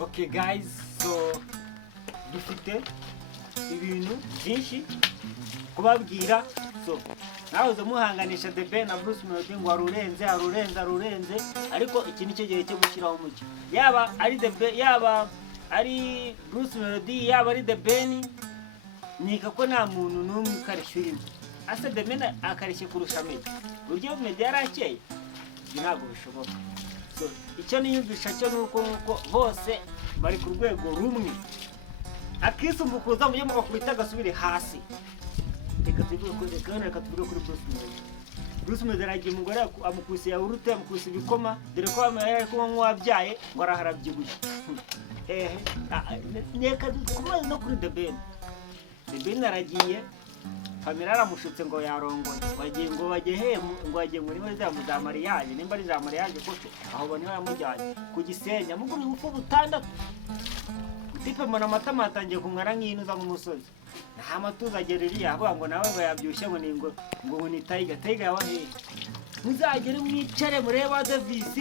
Okay guys, so dufite ibintu byinshi kubabwira. So nawe muhanganisha The Ben na Bruce Melody ngo arurenze, ariko iki nicyo gihe cyo gushyiraho umucyo. Yaba ari The Ben, yaba ari Bruce Melody, yaba ari The Ben, nika ko nta muntu n'umwe ukarishya urimo. Ase The Ben akarishye kurusha Meddy. Buryo Meddy yarakeye ntabwo bishoboka. So icyo niyumvisha cyo nuko bose bari ku rwego rumwe. Akisumbukuza mujye mugakubita gasubire hasi. Reka tuvuge kuri Bruce Melody aragiye umugore amukubise yawurute, amukubise ibikoma, dore ko yari kumwe nk'uwabyaye ngo araharabyibuye. Neka dukomeze no kuri The Ben. The Ben aragiye, Pamela aramushutse ngo yarongoye. Wagiye ngo wagiye muri za mariage, nimba ari za mariage koko aho bane yamujyanye ku Gisenya muguri uko butandatu. Tipe mbona amatama atangiye kumwara nk'inuza nk'umusozi. Nta matuza agereriye avuga ngo nawe ngo yabyushye ngo ni Tiger yawahe. Muzagere mwicare mureba Davis,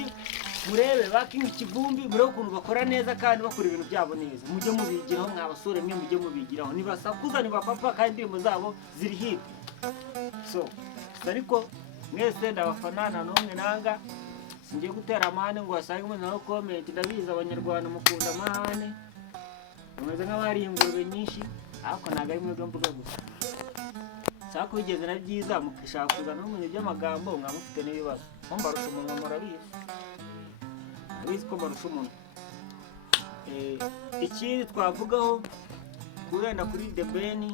murebe bakinga ikivumbi, murebe ukuntu bakora neza kandi bakora ibintu byabo neza. Mujye mubigiraho mwabasore mwe, mujye mubigiraho. Nibasakuza ni bapapa kandi indirimbo zabo ziri hit. So ariko mwese ndabafanana n'umwe nanga singiye gutera amahane ngo wasange umuntu nawe comment. Ndabiza abanyarwanda mukunda amahane, umeze nk'abari ingurube nyinshi, ariko ntago ari mwebwe mvuga gusa. Sako bigeze na byiza mukishaka kuzana n'umuntu by'amagambo mwamufite n'ibibazo. Mbarusha umuntu murabizi ko mbarusha umuntu. Ikindi twavugaho kurenda kuri The Ben,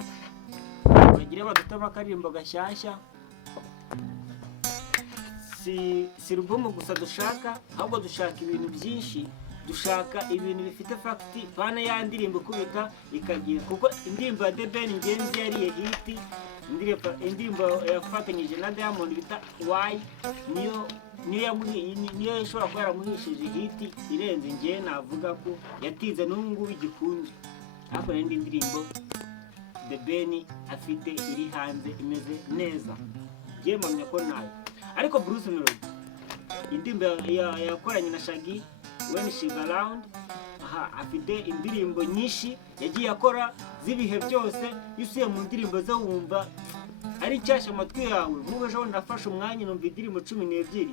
bagire badutama akarimbo gashyashya. Si album gusa dushaka, ahubwo dushaka ibintu byinshi. Dushaka ibintu bifite fact, bana ya ndirimbo kubita ikagira, kuko indirimbo ya The Ben ngenzi yari hit. Indirimbo yafatanyije na Diamond bita Why niyo ishobora kuba yaramuhishije hit irenze. Ngiye navuga ko yatize n'ubu igikunze. Ariko n'indi ndirimbo The Ben afite iri hanze imeze neza, ngiye mpamya ko nayo. Ariko Bruce Melody indirimbo yakoranye na Shaggy When She's Around, afite indirimbo nyinshi yagiye akora z'ibihe byose. Yusuye mu ndirimbo zo wumva ari cyasha amatwi yawe. Nk'ubu ejo ndafashe umwanya numva indirimbo 12,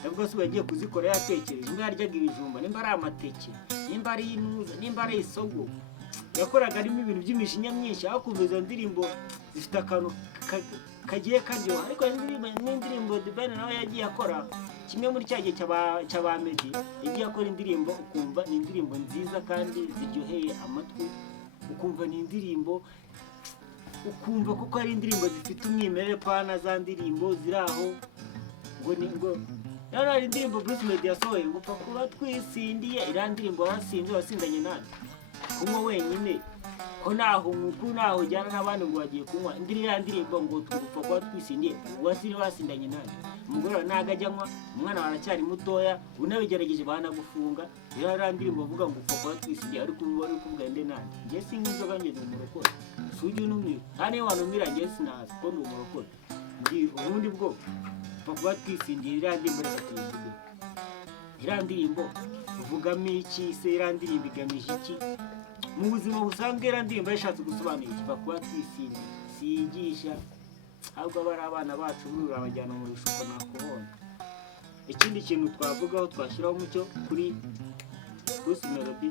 ndavuga se yagiye kuzikora yatekereje. Nimba yaryaga ibijumba, nimba ari amateke, nimba ari inuza, nimba ari isogo, yakoraga arimo ibintu by'imishinya myinshi. Akumva izo ndirimbo zifite akantu kagiye karyoha. Ariko n'indirimbo The Ben nawe yagiye akora kimwe muri cya gihe cy'aba Meddy, yagiye akora indirimbo ukumva ni indirimbo nziza kandi ziryoheye amatwi. Ukumva ni indirimbo, ukumva kuko ari indirimbo zifite umwimerere pana za ndirimbo ziraho ngo yari ari indirimbo Bruce Melody yasohoye ngo upfa kuba twisindiye. Iriya ndirimbo wasindanye nani kunywa wenyine, ko naho ujyana n'abandi ngo bagiye kunywa. Indirimbo ngo tupfa kuba twisindiye, wasindanye nani. Umugore ntago ajyanywa, umwana waracyari mutoya, unabigerageje banagufunga. Iriya ndirimbo bavuga ngo upfa kuba twisindiye, ariko ubu bari kuvuga nde nani. Njye sinkinzoga ngeze umurokore, sujye n'umwe nta niyo wanumira njye sinazi ko ndi umurokore. Ubundi bwo upfa kuba twisindiye. Iriya ndirimbo reka tuyivuge. Iriya ndirimbo uvugamo iki se? Iriya ndirimbo igamije iki mu buzima busanzwe? Iriya ndirimbo yashatse gusobanura iki? Upfa kuba twisindiye siyigisha, ahubwo bari abana bacu urabajyana mu bishuko nakubona. Ikindi kintu twavugaho twashyiraho umucyo kuri Bruce Melody,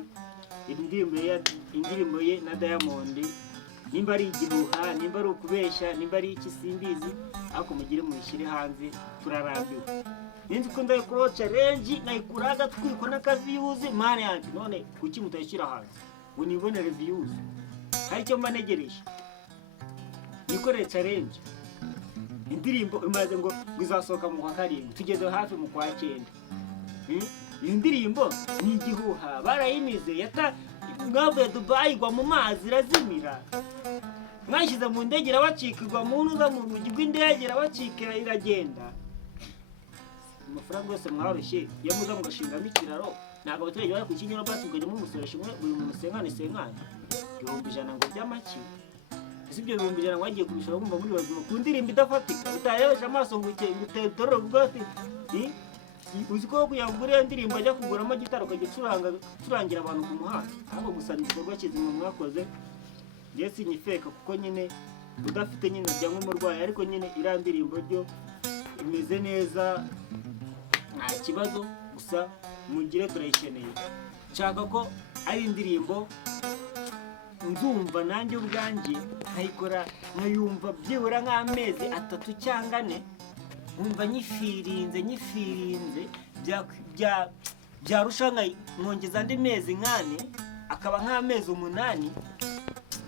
indirimbo ye na Diamond, nimba ari igihuha, nimba ari ukubeshya, nimba ari iki simbizi, ariko mugire muyishyire hanze. Turarambiwe. Ninzi ko ndayikora challenge nayikuraga twiko n'akaviews mane yanjye. None kuki mutayishyira hanze ngo nibone reviews? Hari cyo manegereje nikore challenge. Indirimbo imaze ngo bizasohoka mu kwa karindwi, tugeze hafi mu kwa 9. Iyi ndirimbo ni igihuha, barayimize ngavuye Dubai gwa mu mazi irazimira. Mwashyize mu ndege irabacikirwa, mu ntuza mu rugi rw'indege irabacikira iragenda. Amafaranga yose mwarushye iyo muza mugashingamo ikiraro, ntabwo abaturage bari kukinyura batuganyemo umusoresha umwe buri muntu senkane 100 ngo by'amaki. Ibyo 100 ngo wagiye kubishora kumva muri bazima ku ndirimbo idafatika, utarebesha amaso ngo utetorore ubwo ati uzi ko kuyagura indirimbo ajya kuguramo gitaro ukajya ucurangira abantu ku muhanda, ahubwo gusa ni igikorwa kizima mwakoze. Njye sinyifeka kuko nyine udafite nyine ajya nk'umurwayi, ariko nyine iriya ndirimbo ryo imeze neza nta kibazo, gusa mugire turayikeneye. Nshaka ko ari indirimbo nzumva nanjye ubwanjye nkayikora nkayumva byibura nk'amezi 3 cyangwa 4, nkumva nyifirinze byarusha nkongeza andi mezi 4 akaba nk'amezi 8,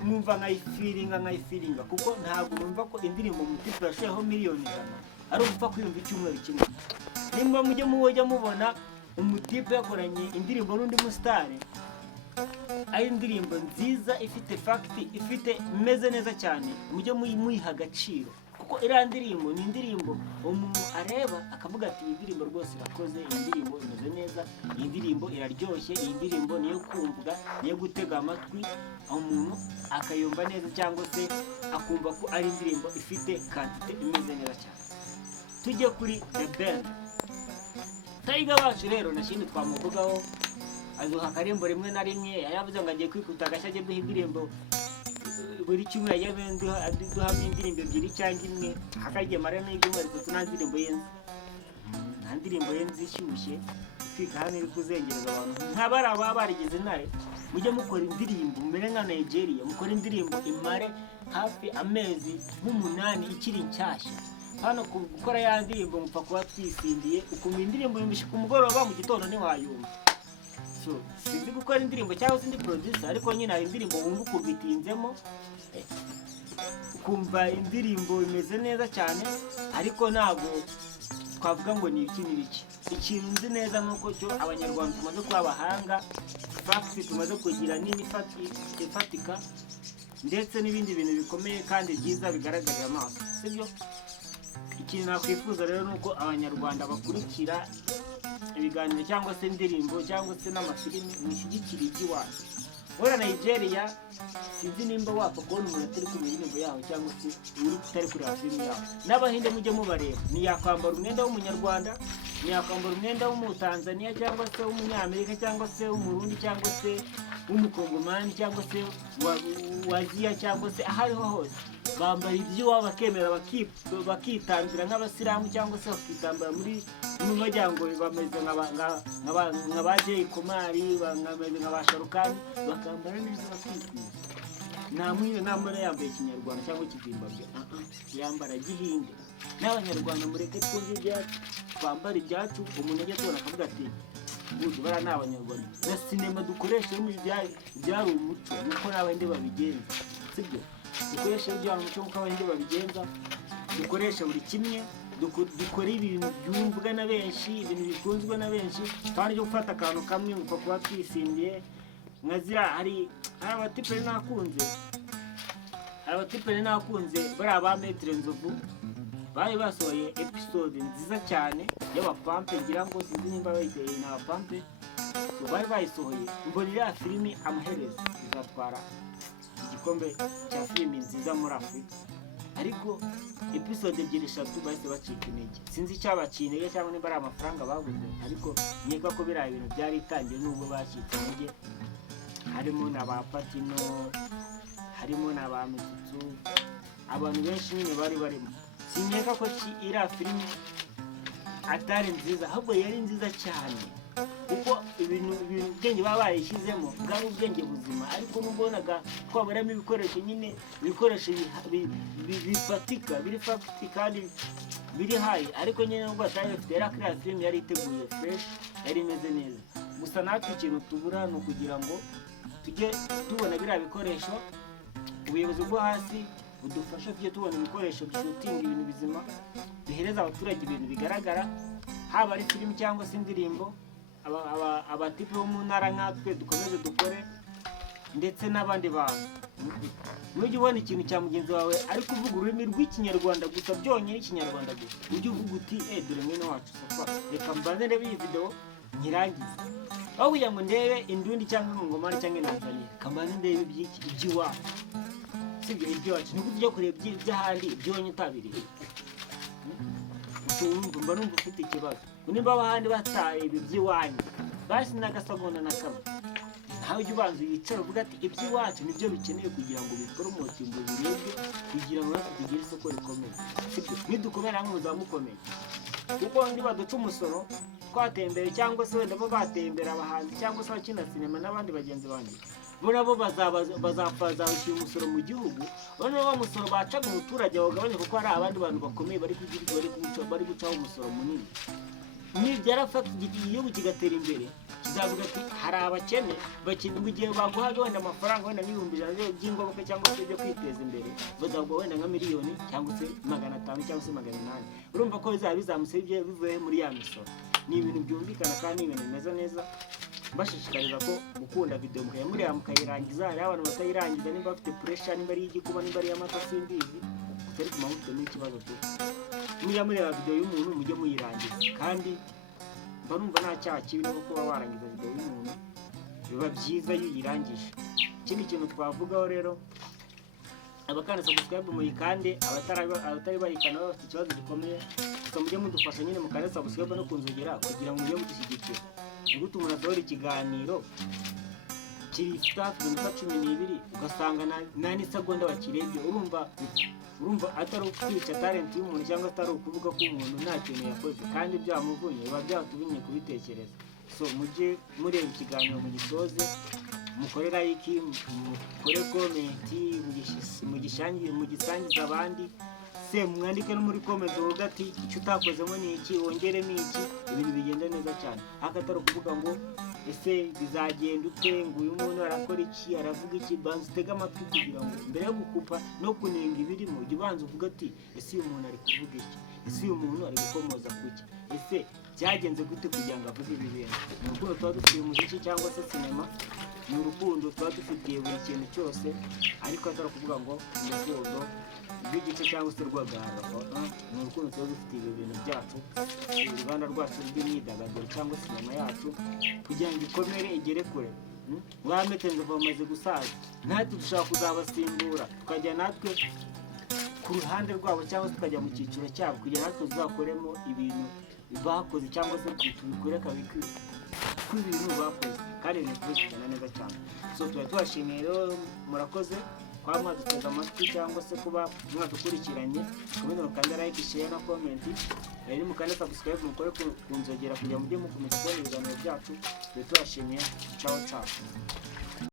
nkumva nkayifiringa kuko ntabwo numva ko indirimbo Mutipe yashoyeho miliyoni 100 ari ugupfa kwiyumva icyumweru kimwe. Nimba mujya mubona Umutipe yakoranye indirimbo n'undi musitari, ari indirimbo nziza ifite fagiti, ifite imeze neza cyane, mujye muyiha agaciro kuko iriya ndirimbo ni indirimbo umuntu areba akavuga ati iyi ndirimbo rwose irakoze, iyi ndirimbo imeze neza, iyi ndirimbo iraryoshye, iyi ndirimbo niyo kumvwa, niyo gutega amatwi umuntu akayumva neza, cyangwa se akumva ko ari indirimbo ifite kantite imeze neza cyane. Tujye kuri The Ben Tiger wacu rero, nashindi twamuvugaho azuha akarimbo rimwe na rimwe, yavuze ngo agiye kwikuta agashya ajye duha indirimbo buri cyumweru, yagiye duhamye indirimbo 2 cyangwa 1, hakagiye mara n'ibyumweru 3 nta ndirimbo ye nzishyushye twika hano iri kuzengereza abantu nk'abari aba barigeze intare. Mujye mukora indirimbo mumere nka Nigeria, mukora indirimbo imare hafi amezi 8 ikiri nshyashya. Hano gukora ya ndirimbo mupfa kuba twisindiye, ukumva indirimbo yumisha ku mugoroba, mu gitondo ntiwayumva. So sinzi gukora indirimbo cyangwa se ndi producer, ariko nyine hari indirimbo wumva ukubitinzemo, ukumva indirimbo imeze neza cyane, ariko ntabwo twavuga ngo ni iki n'ibiki. Ikintu nzi neza nuko cyo abanyarwanda tumaze kuba abahanga, facts tumaze kugira nini ifatika, ndetse n'ibindi bintu bikomeye kandi byiza bigaragarira amaso, sibyo? Ikintu nakwifuza rero nuko abanyarwanda bakurikira ibiganiro cyangwa se indirimbo cyangwa se n'amafilimi mushyigikira iby'iwacu. Ora Nigeria sinzi nimba wapfa kubona umuntu atari ku indirimbo yaho cyangwa se uri utari kureba filimi yaho. N'abahinde mujye mubareba, niyakwambara umwenda w'umunyarwanda, niyakwambara umwenda w'umutanzania cyangwa se w'umunyamerika cyangwa se w'umurundi cyangwa se w'umukongomani cyangwa se wa Aziya cyangwa se ahariho hose, bambara iby'iwabo bakemera bakitambira nk'abasilamu cyangwa se bakitambira muri majyango, bameze nk'aba Jay Kumari, bameze nk'aba Sharukani, bakambara neza bakikwiza. Nta mwana yambaye ikinyarwanda cyangwa ikizimbabwe, yambara gihinde. N'abanyarwanda mureke twumve ibyacu, twambara ibyacu, umuntu ajya tubona akavuga ati ubu bara n'abanyarwanda. Na sinema dukoresha byari umuco nuko n'abandi babigenza, sibyo? Dukoresha byari umuco nuko abandi babigenza, dukoresha buri kimwe, dukora ibintu byumvwa na benshi, ibintu bikunzwe na benshi, kandi cyo gufata akantu kamwe ngo kuba twisindiye. Nkazira hari abatipe nakunze bari abametre Nzovu, bari basohoye episode nziza cyane y'abapampe, ngira ngo sinzi nimba bayiteye n'abapampe, so bari bayisohoye. Mbonera filimi amaherezo izatwara igikombe cya filimi nziza muri Afurika, ariko episode 2-3 bahise bacika intege. Sinzi icyabaciye intege cyangwa nimba ari amafaranga babuze, ariko nkeka ko biriya ibintu byari itangiye nubwo bacitse intege. Harimo n'abapatino, harimo n'abamitsutsu, abantu benshi nyine bari barimo. Sinkeka ko iriya filimi atari nziza, ahubwo yari nziza cyane kuko ibintu ubwenge baba bayishyizemo bwari ubwenge buzima, ariko nubonaga twabaramo ibikoresho nyine, ibikoresho bifatika, biri fagiti kandi biri hayi, ariko nyine nubwo atari bifite iriya filimi yari iteguye fresh, yari imeze neza. Gusa natwe ikintu tubura ni ukugira ngo tujye tubona biriya bikoresho, ubuyobozi bwo hasi budufasha tujye tubona ibikoresho bishutinga ibintu bizima, bihereza abaturage ibintu bigaragara, haba ari filimi cyangwa se indirimbo. Abatipe bo mu ntara nkatwe dukomeze dukore, ndetse n'abandi bantu. Nujya ubona ikintu cya mugenzi wawe ari kuvuga ururimi rw'ikinyarwanda gusa, byonyine ikinyarwanda gusa, ujye uvuga uti dore mwene wacu Safa, reka mbanze ndebe iyi video nyirangize. Aho kugira ngo ndebe indundi cyangwa ingoma cyangwa inazanye, kambanze ndebe iby'iwacu, sibyo iby'iwacu. Nuko tujya kureba iby'ahandi byonyine utabiriye. mba numva ufite ikibazo. Nimba abahandi batareba iby'iwanyu basi n'agasegonda na kamwe, nawe ujya ubanza yicara uvuga ati iby'iwacu nibyo bikeneye kugira ngo biporomote ngo birebwe, kugira ngo natwe tugire isoko rikomeye. Sibyo nidukomera hamwe muzaba mukomeye, kuko niba duca umusoro twatembere cyangwa se wenda bo batembera abahanzi cyangwa se abakina sinema n'abandi bagenzi banjye, bo nabo bazabishyura umusoro mu gihugu. Noneho wa musoro bacaga umuturage bawugabanya, kuko hari abandi bantu bakomeye bari gucaho umusoro munini. Nibyarafata igihugu kigatera imbere, kizavuga ati hari abakene mu gihe baguhaga wenda amafaranga wenda n'ibihumbi ijana by'ingoboka cyangwa se byo kwiteza imbere, bazaguha wenda nka miliyoni cyangwa se 500 cyangwa se 800. Urumva ko bizaba bizamutse bivuye muri ya misoro. Ni ibintu byumvikana kandi ibintu bimeze neza. Mbashishikarira ko gukunda video mukayamurira mukayirangiza. Hari abantu batayirangiza, nimba bafite pressure, nimba ari igikuba, nimba ari amata simbizi, utari kumahutse n'ikibazo cyo mujya mureba video y'umuntu mujye muyirangiza. Kandi mba numva nta cyaha kibi no kuba warangiza video y'umuntu, biba byiza iyo uyirangije. Ikindi kintu twavugaho rero, abakanda subscribe muyikande, abatari bayikana bafite ikibazo gikomeye, gusa mujye mudufasha nyine mukande subscribe no kunzogera kugira ngo mujye mudushyigikira. Nigute umuntu asohora ikiganiro kiri staff minota 12 ugasanga nta n'isegonda bakirebye, urumva atari ukwica talent y'umuntu cyangwa atari ukuvuga ko umuntu nta kintu yakoze kandi byamuvunye, biba byatubinye kubitekereza. So mujye mureba ikiganiro mugisoze, mukore like, mukore comment, mugisangiza abandi, se mwandike no muri comment uvuga ati icyo utakozemo ni iki, wongeremo iki, ibintu bigenda neza cyane. Akatari ukuvuga ngo ese bizagenda ute, ngo uyu muntu arakora iki, aravuga iki. Banza utega amatwi kugira ngo mbere yo gukupa no kunenga ibirimo, ujye ubanza uvuga ati ese uyu muntu ari kuvuga iki, ese uyu muntu ari gukomoza kuki, ese byagenze gute kugira ngo avuge ibi bintu. Ni urukundo tuba dufitiye umuziki cyangwa se sinema, ni urukundo tuba dufitiye buri kintu cyose, ariko atari ukuvuga ngo urukundo rw'igice cyangwa se rw'agahararo. Ni urukundo tuba dufitiye ibi bintu byacu, uruganda rwacu rw'imyidagaduro cyangwa sinema yacu, kugira ngo ikomere igere kure. Bametenze bamaze gusaza, natwe dushaka kuzabasimbura, tukajya natwe ku ruhande rwabo cyangwa se tukajya mu cyiciro cyabo, kugira natwe tuzakoremo ibintu bakoze cyangwa se tubikore kabiki ku ibintu bakoze, kandi ibintu bigenda neza cyane. So tuba tubashimiye rero, murakoze kwa mwaduteze amatwi cyangwa se kuba mwadukurikiranye. Komeza mukanda like, share na comment, rero mukanda subscribe, mukore kunzogera kugira mujye mukomeza kubona ibiganiro byacu. Tuba tubashimiye. Ciao ciao.